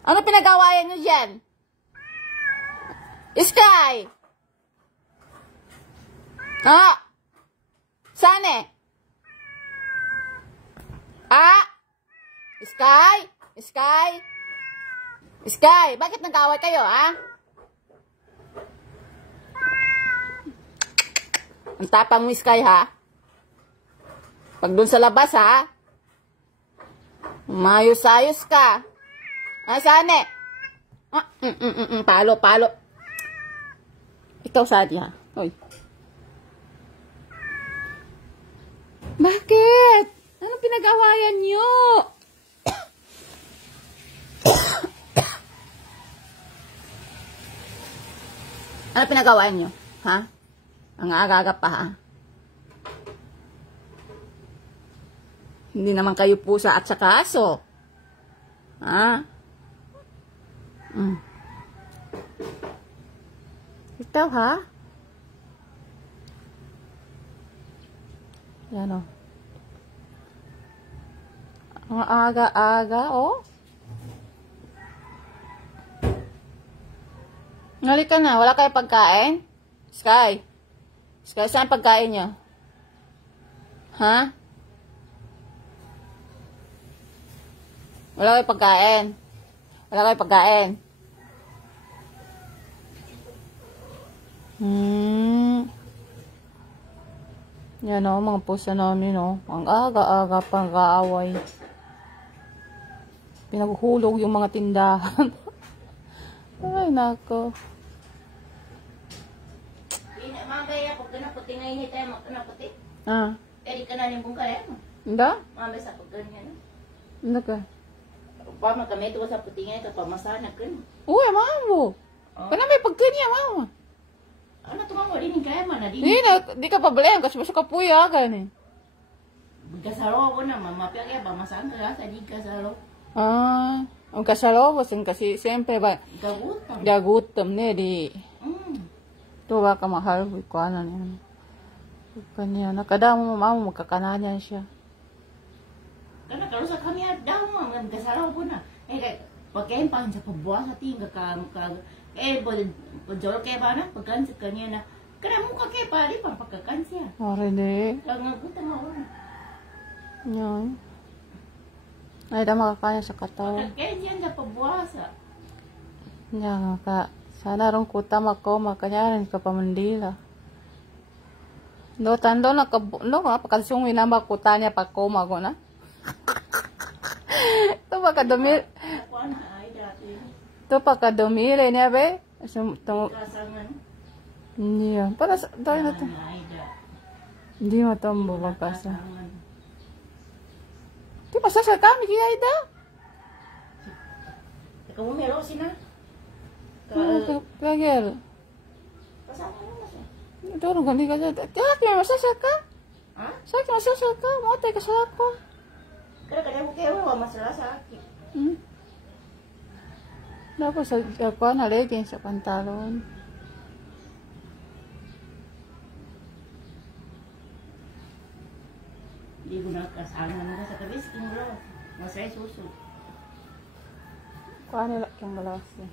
Ano pinag-awayan nyo dyan? Sky! Ah! Saan eh? Ah! Sky? Sky? Sky, bakit nag-away kayo, ha? Ang tapang mo, Sky, ha? Pag dun sa labas, ha? Mayos-ayos ka. Ah, saan eh? Ah, palo, palo. Ikaw, Sadi, ha? Hoy. Bakit? Anong pinag-awayan nyo? Ano pinag-awayan nyo? Ha? Ang aga-aga pa, ha? Hindi naman kayo pusa at saka aso. Ha? Ikaw, ha? Yan, o. Ang aga-aga, oh. Halika na, wala kayo pagkain? Sky? Sky, saan pagkain niya? Ha? Wala kayo pagkain? Wala kayo pagkain? Yan o, mga pusa namin o. Ang aga-aga pang kaaway. Pinaghulog yung mga tindahan. Ay, nako. Mamaya pag naputi ngayon hindi tayo naputi. Ah. Pwede ka na rin kung kaya. Hindi? Mamaya sa pag ganyan. Hindi ka. Pama kami ito sa puti ngayon ito pamasanak ka. Uy, mamo. Kana may pagkanya, mamo. Ano ito mo rin kaya man. Di ka pabalayan kasi basta kapuya ka ni. Kasaro ako na mama. Kaya pamasanak ka sa di kasaro. Ah. Ang kasalobo kasi siyempre ba Gagutom. gagutom ne di. To ba ka mahal ko ano niya. Kanya nakadamo mo mamo magkakananya siya. Kana karo sa kami daw mo ang kasaro ko na. Pagkain pa sa pabuwa sa tinga ka jol kay ba na pagkan sa kanya na kana mo ka kay pa di pa pagkakan siya. Ore de. Langagutom ako na. Yan. Ay, da makakaya sa katawan. Kaya diyan na pabuwasa. Yan ka. Sana rong kuta mako makanyarin ka pamandila. Do tando na no pagkasung winamba kuta niya pa ko mago na. To pakadumi. To pakadumire niya be. Niya. Para tayo na to. Hindi matombo bakasa. Di masasal kami kaya ida. Ikaw mo meron sina? Kagel. Kasama mo na siya. Dorong gani ka dyan. Tiyak may masasal ka? Ha? Sakit masasal ka? Matay ka sa ako. Kaya kaya mo kaya wa masala sa akin. Dapat sa ako na leggings sa pantalon. Hindi ko nakasama mo sa kabis. Masaya suso. Kuha nila kang galasi.